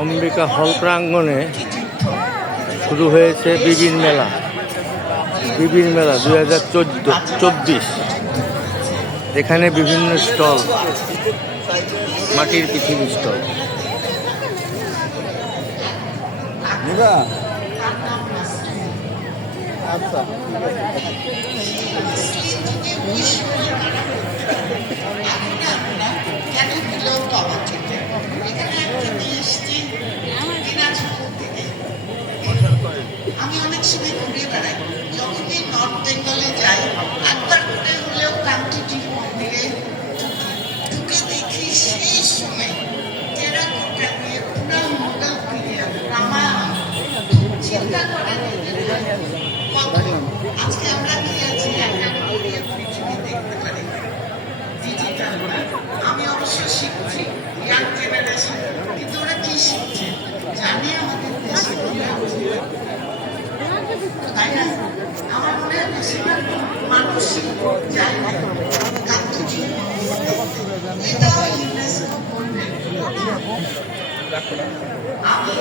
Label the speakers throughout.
Speaker 1: অম্বিকা হল প্রাঙ্গণে শুরু হয়েছে বিবির মেলা। বিবির মেলা দুই হাজার চোদ্দ চব্বিশ। এখানে বিভিন্ন স্টল মাটির পৃথিবী স্টল।
Speaker 2: কেন আমি অবশ্য শিখছি ইয়াং জেনারেশন কিন্তু ওরা কি শিখছে? জানে আমাদের দেশে তাই না? আমার মনে হয় বেশিরভাগ মানুষই যায় না। এটা ইউনেস্কো বলবে। আমি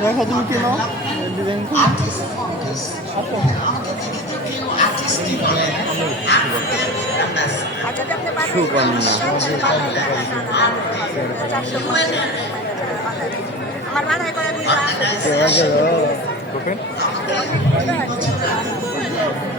Speaker 3: দেখো তুমি কেন
Speaker 1: সুকন্যা
Speaker 4: আমার মাথায় করে দিলা
Speaker 1: ওকে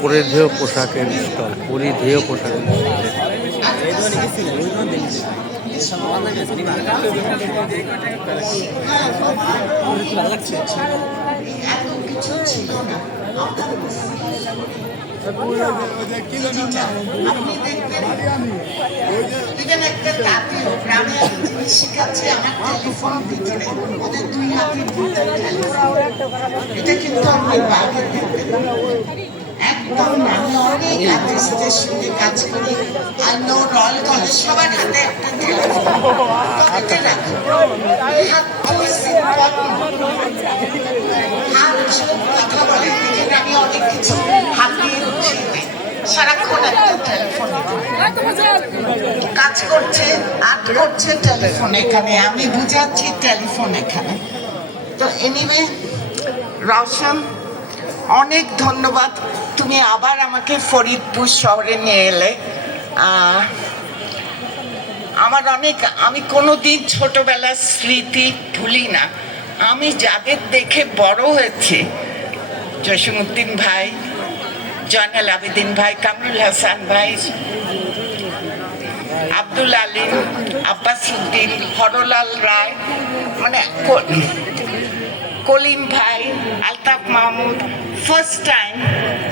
Speaker 1: পরিধেয় পোশাকের স্টল পরিধেয় পোশাকের
Speaker 2: আপনি শিখাচ্ছি আমার টেলিফোন ভিতরে ওদের দুই টেলিফোন এটা কিন্তু আমি বাইরে দেখতে না। অনেক আর্টিস্টদের সঙ্গে কাজ করি আর নো কলেজ সবার হাতে একটা আমি অনেক কিছু হাত সারাক্ষণ একটা টেলিফোন কাজ করছে আর্ট করছে টেলিফোন এখানে, আমি বুঝাচ্ছি টেলিফোন এখানে। তো এনিওয়ে রওশন অনেক ধন্যবাদ। তুমি আবার আমাকে ফরিদপুর শহরে নিয়ে এলে। আমার অনেক, আমি কোনো দিন ছোটবেলার স্মৃতি ভুলি না। আমি যাদের দেখে বড় হয়েছি জসিমুদ্দিন ভাই, জয়নাল আবেদিন ভাই, কামরুল হাসান ভাই, আব্দুল আলিম, আব্বাস উদ্দিন, হরলাল রায় মানে কলিম ভাই, আলতাফ মাহমুদ ফার্স্ট টাইম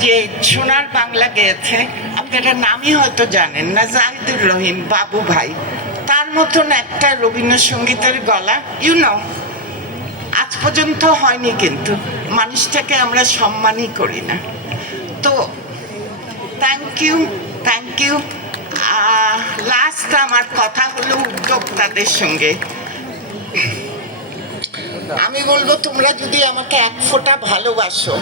Speaker 2: যে সোনার বাংলা গেয়েছে আপনারা নামই হয়তো জানেন না, জাহিদুর রহিম বাবু ভাই। তার মতন একটা রবীন্দ্রসঙ্গীতের গলা ইউ নো আজ পর্যন্ত হয়নি কিন্তু, মানুষটাকে আমরা সম্মানই করি না। তো thank you thank you last আমার কথা হলো উদ্যোক্তাদের সঙ্গে। আমি বলব তোমরা যদি আমাকে এক ফোঁটা ভালোবাসো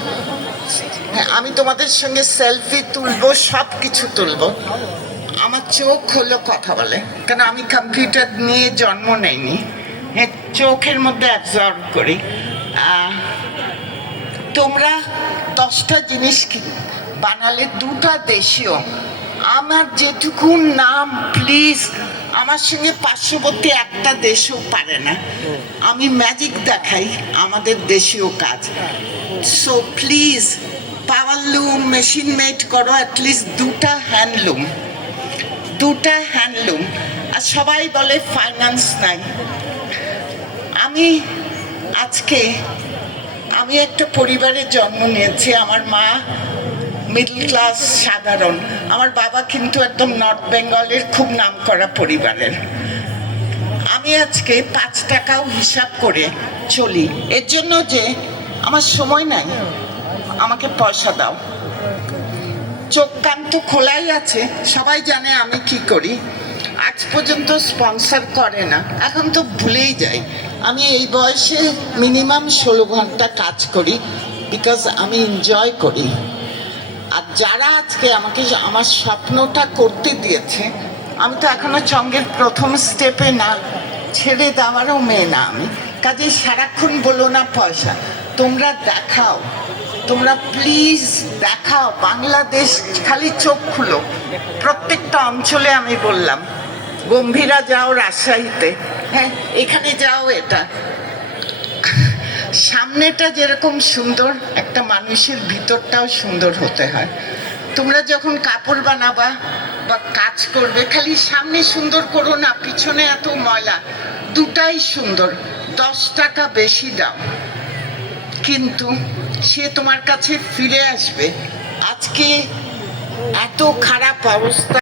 Speaker 2: হ্যাঁ, আমি তোমাদের সঙ্গে সেলফি তুলবো সব কিছু তুলবো। আমার চোখ হলো কথা বলে কেন আমি কম্পিউটার নিয়ে জন্ম নেইনি। হ্যাঁ চোখের মধ্যে অ্যাবজর্ব করি। তোমরা দশটা জিনিস বানালে দুটা দেশীয়। আমার যেটুকু নাম প্লিজ আমার সঙ্গে পার্শ্ববর্তী একটা দেশও পারে না। আমি ম্যাজিক দেখাই, আমাদের দেশীয় কাজ। So please power loom machine made করো অ্যাটলিস্ট দুটা হ্যান্ডলুম দুটা হ্যান্ডলুম আর সবাই বলে ফাইন্যান্স নাই। আমি আজকে, আমি একটা পরিবারে জন্ম নিয়েছি, আমার মা মিডল ক্লাস সাধারণ। আমার বাবা কিন্তু একদম নর্থ বেঙ্গলের খুব নামকরা পরিবারের। আমি আজকে পাঁচ টাকাও হিসাব করে চলি। এর জন্য যে আমার সময় নাই, আমাকে পয়সা দাও। চোখ কান তো খোলাই আছে, সবাই জানে আমি কি করি। আজ পর্যন্ত স্পন্সর করে না, এখন তো ভুলেই যাই। আমি এই বয়সে মিনিমাম ষোলো ঘণ্টা কাজ করি বিকজ আমি এনজয় করি। আর যারা আজকে আমাকে আমার স্বপ্নটা করতে দিয়েছে, আমি তো এখনও চঙ্গের প্রথম স্টেপে না, ছেড়ে দেওয়ারও মেয়ে না আমি। কাজে সারাক্ষণ বলো না পয়সা, তোমরা দেখাও, তোমরা প্লিজ দেখাও, বাংলাদেশ খালি চোখ খুলো। প্রত্যেকটা অঞ্চলে আমি বললাম, গম্ভীরা যাও রাজশাহীতে। হ্যাঁ এখানে যাও এটা। সামনেটা যেরকম সুন্দর, একটা মানুষের ভিতরটাও সুন্দর হতে হয়। তোমরা যখন কাপড় বানাবা বা কাজ করবে, খালি সামনে সুন্দর করো না, পিছনে এত ময়লা, দুটাই সুন্দর। দশ টাকা বেশি দাও কিন্তু সে তোমার কাছে ফিরে আসবে। আজকে এত খারাপ অবস্থা।